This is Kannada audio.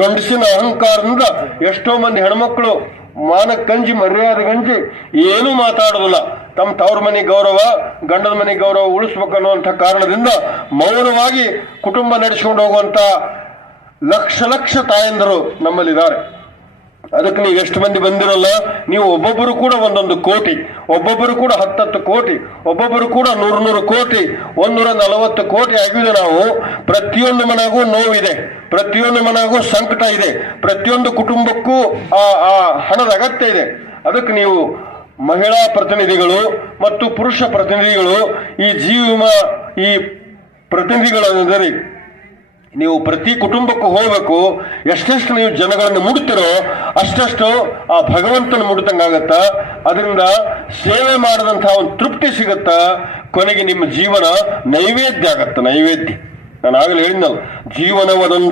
ಗಂಡಸಿನ ಅಹಂಕಾರದಿಂದ ಎಷ್ಟೋ ಮಂದಿ ಹೆಣ್ಮಕ್ಳು ಮಾನ ಕಂಜಿ ಮರ್ಯಾದೆ ಗಂಜಿ ಏನೂ ಮಾತಾಡೋದಿಲ್ಲ. ತಮ್ಮ ತವ್ರ ಮನೆ ಗೌರವ ಗಂಡನ ಮನೆ ಗೌರವ ಉಳಿಸ್ಬೇಕು ಅನ್ನುವಂಥ ಕಾರಣದಿಂದ ಮೌನವಾಗಿ ಕುಟುಂಬ ನಡೆಸ್ಕೊಂಡು ಹೋಗುವಂತ ಲಕ್ಷ ತಾಯಂದರು ನಮ್ಮಲ್ಲಿದ್ದಾರೆ. ಅದಕ್ಕೆ ನೀವು ಎಷ್ಟು ಮಂದಿ ಬಂದಿರಲ್ಲ, ನೀವು ಒಬ್ಬೊಬ್ಬರು ಕೂಡ 1 ಕೋಟಿ, ಒಬ್ಬೊಬ್ಬರು ಕೂಡ 10 ಕೋಟಿ, ಒಬ್ಬೊಬ್ಬರು ಕೂಡ 100 ಕೋಟಿ, 140 ಕೋಟಿ ಆಗಿದೆ. ನಾವು ಪ್ರತಿಯೊಂದು ಮನೆಗೂ ನೋವಿದೆ, ಪ್ರತಿಯೊಂದು ಮನೆಗೂ ಸಂಕಟ ಇದೆ, ಪ್ರತಿಯೊಂದು ಕುಟುಂಬಕ್ಕೂ ಆ ಹಣದ ಅಗತ್ಯ ಇದೆ. ಅದಕ್ಕೆ ನೀವು ಮಹಿಳಾ ಪ್ರತಿನಿಧಿಗಳು ಮತ್ತು ಪುರುಷ ಪ್ರತಿನಿಧಿಗಳು ಈ ಜೀವ ವಿಮಾ ಈ ಪ್ರತಿನಿಧಿಗಳಾದರೆ ನೀವು ಪ್ರತಿ ಕುಟುಂಬಕ್ಕೂ ಹೋಗಬೇಕು. ಎಷ್ಟೆಷ್ಟು ನೀವು ಜನಗಳನ್ನು ಮುಡ್ತಿರೋ ಅಷ್ಟೆಷ್ಟು ಆ ಭಗವಂತನ ಮುಡ್ತಂಗಾಗತ್ತ. ಅದರಿಂದ ಸೇವೆ ಮಾಡಿದಂತಹ ಒಂದು ತೃಪ್ತಿ ಸಿಗುತ್ತ. ಕೊನೆಗೆ ನಿಮ್ಮ ಜೀವನ ನೈವೇದ್ಯ ಆಗತ್ತ. ನೈವೇದ್ಯ ನಾನು ಆಗಲೇ ಹೇಳಿದ್ನಲ್ಲ, ಜೀವನವದೊಂದು